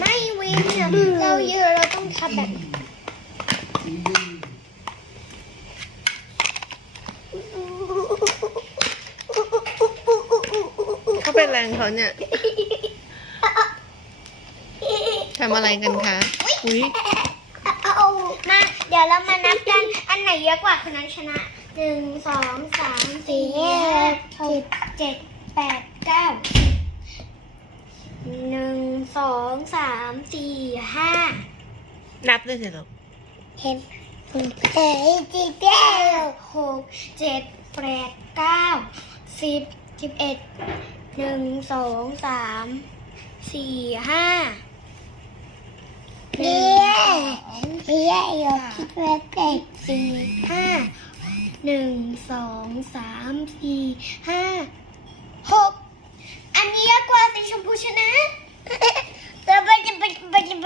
ไม่วินอะเราเยอะเราต้องทำแบบเขาเป็นแรงเขาเนี่ยทำอะไรกันคะ อุ้ยเอามาเดี๋ยวเรามานับกัน อันไหนเยอะกว่าคนนั้นชนะหนึ่งสองสามสี่ห้าหกเจ็ดแปดเก้าหนึ่ง สองสามสี่ห้านับด้วยสิลูกเห็นเอ้ยจีเก้าหกเจ็ดแปดเก้าสิบสิบเอ็ดหนึ่งสองสามสี่ห้าเบี้ยเบี้ยยกคิดว่าเด็กสี่ห้าหนึ่งสองสามสี่ห้าหกอันนี้เยอะกว่าสีชมพูชนะ